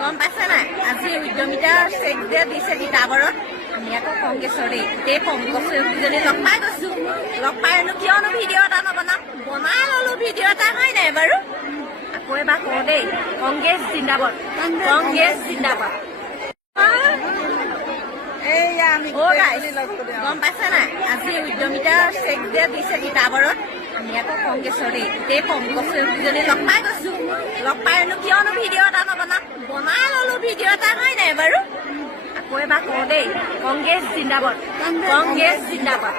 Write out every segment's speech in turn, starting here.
গম পাইছে নাই আজি উদ্যমিতা চেক যে দিছে তিতাবৰত আমি আকৌ কংগ্ৰেছৰে গোটেই পংকজনী লগ পাই গৈছো লগ পাইনো কিয়নো ভিডিঅ' এটা নবনাম বনাই ললো ভিডিঅ' এটা হয় নাই বাৰু আকৌ এবাৰ কওঁ দেই কংগ্ৰেছ জিন্দাবাদ কংগ্ৰেছ জিন্দাবাদ গম পাইছে নাই আজি উদ্যমিতা চেক যে দিছে তিতাবৰত আমি আকৌ কংগ্ৰেছৰে গোটেই পংকজনী লগ পাই গৈছো লগ পাইনো কিয়নো ভিডিঅ' এটা নবনাম বনাই ললো ভিডিঅ' এটা হয় নাই বাৰু আকৌ এবাৰ কওঁ দেই কংগ্ৰেছ জিন্দাবাদ কংগ্ৰেছ জিন্দাবাদ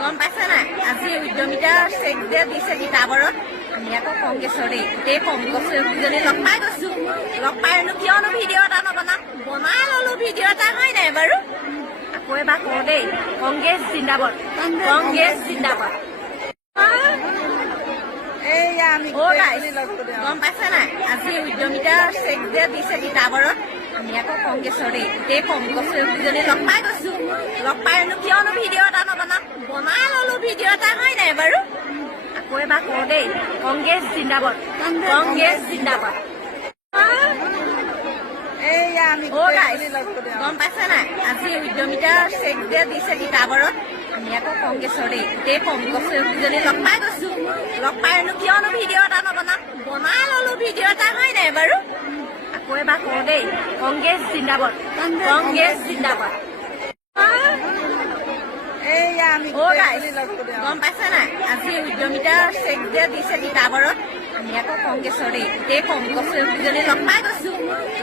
গম পাইছে নাই আজি উদ্যমিতা চেক যে দিছে তিতাবৰত আমি আকৌ কংগ্ৰেছৰে গোটেই পংকজনী লগ পাই গৈছো লগ পাইনো কিয়নো ভিডিঅ' এটা নবনাম বনাই ললো ভিডিঅ' এটা হয় নাই বাৰু আকৌ এবাৰ কওঁ দেই কংগ্ৰেছ জিন্দাবাদ কংগ্ৰেছ জিন্দাবাদ গম পাইছে নাই আজি উদ্যমিতা চেক যে দিছে তিতাবৰত আমি আকৌ কংগ্ৰেছৰে গোটেই পংকজনী লগ পাই গৈছো লগ পাইনো কিয়নো ভিডিঅ' এটা নবনাম বনাই ললো ভিডিঅ' এটা হয় নাই বাৰু আকৌ এবাৰ কওঁ দেই কংগ্ৰেছ জিন্দাবাদ কংগ্ৰেছ জিন্দাবাদ গম পাইছে নাই আজি উদ্যমিতা চেক যে দিছে তিতাবৰত আমি আকৌ কংগ্ৰেছৰে গোটেই পংকজনী লগ পাই গৈছো লগ পাইনো কিয়নো ভিডিঅ' এটা নবনাম বনাই ললো ভিডিঅ' এটা হয় নাই বাৰু আকৌ এবাৰ কওঁ দেই কংগ্ৰেছ জিন্দাবাদ কংগ্ৰেছ জিন্দাবাদ গম পাইছে নাই আজি উদ্যমিতা চেক যে দিছে তিতাবৰত আমি আকৌ কংগ্ৰেছৰে গোটেই পংকজনী লগ পাই গৈছো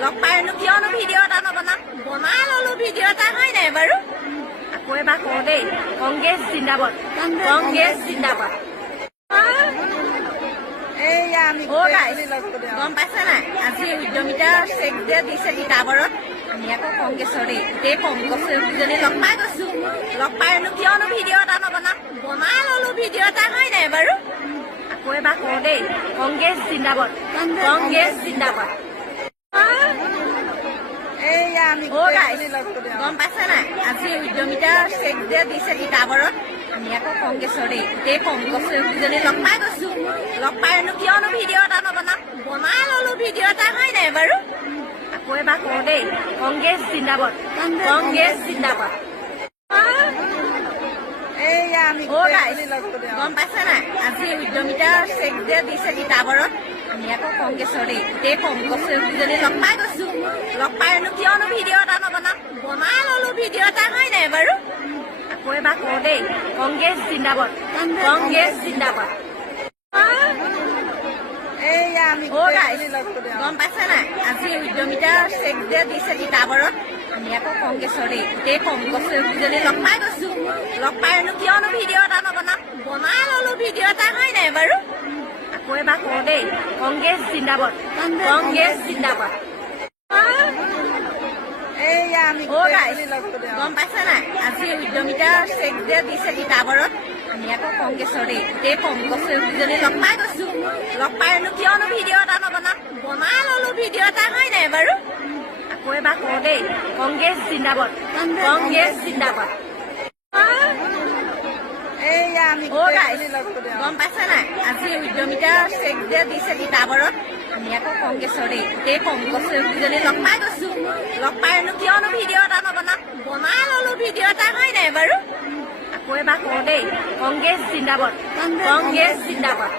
লগ পাইনো কিয়নো ভিডিঅ' এটা নবনাম বনাই ললো ভিডিঅ' এটা হয় নাই বাৰু আকৌ এবাৰ কওঁ দেই কংগ্ৰেছ জিন্দাবাদ কংগ্ৰেছ জিন্দাবাদ গম পাইছে নাই আজি উদ্যমিতা চেক যে দিছে তিতাবৰত আমি আকৌ কংগ্ৰেছৰে গোটেই পংকজনী লগ পাই গৈছো লগ পাইনো কিয়নো ভিডিঅ' এটা নবনাম বনাই ললো ভিডিঅ' এটা হয় নাই বাৰু আকৌ এবাৰ কওঁ দেই কংগ্ৰেছ জিন্দাবাদ কংগ্ৰেছ জিন্দাবাদ গম পাইছে নাই আজি উদ্যমিতা চেক যে দিছে তিতাবৰত আমি আকৌ কংগ্ৰেছৰে গোটেই পংকজনী লগ পাই গৈছো লগ পাইনো কিয়নো ভিডিঅ' এটা নবনাম বনাই ললো ভিডিঅ' এটা হয় নাই বাৰু আকৌ এবাৰ কওঁ দেই কংগ্ৰেছ জিন্দাবাদ কংগ্ৰেছ জিন্দাবাদ গম পাইছে নাই আজি উদ্যমিতা চেক যে দিছে তিতাবৰত আমি আকৌ কংগ্ৰেছৰে গোটেই পংকজনী লগ পাই গৈছো লগ পাইনো কিয়নো ভিডিঅ' এটা নবনাম বনাই ললো ভিডিঅ' এটা হয় নাই বাৰু আকৌ এবাৰ কওঁ দেই কংগ্ৰেছ জিন্দাবাদ কংগ্ৰেছ জিন্দাবাদ গম পাইছে নাই আজি উদ্যমিতা চেক যে দিছে তিতাবৰত আমি আকৌ কংগ্ৰেছৰে গোটেই পংকজনী লগ পাই গৈছো লগ পাইনো কিয়নো ভিডিঅ' এটা নবনাম বনাই ললো ভিডিঅ' এটা হয় নাই বাৰু আকৌ এবাৰ কওঁ দেই কংগ্ৰেছ জিন্দাবাদ কংগ্ৰেছ জিন্দাবাদ গম পাইছে নাই আজি উদ্যমিতা চেক যে দিছে তিতাবৰত আমি আকৌ কংগ্ৰেছৰে গোটেই পংকজনী লগ পাই গৈছো লগ পাইনো কিয়নো ভিডিঅ' এটা নবনাম বনাই ললো ভিডিঅ' এটা হয় নাই বাৰু আকৌ এবাৰ কওঁ দেই কংগ্ৰেছ জিন্দাবাদ কংগ্ৰেছ জিন্দাবাদ গম পাইছে নাই আজি উদ্যমিতা চেক যে দিছে তিতাবৰত আমি আকৌ কংগ্ৰেছৰে গোটেই পংকজনী লগ পাই গৈছো লগ পাইনো কিয়নো ভিডিঅ' এটা নবনাম বনাই ললো ভিডিঅ' এটা হয় নাই বাৰু আকৌ এবাৰ কওঁ দেই কংগ্ৰেছ জিন্দাবাদ কংগ্ৰেছ জিন্দাবাদ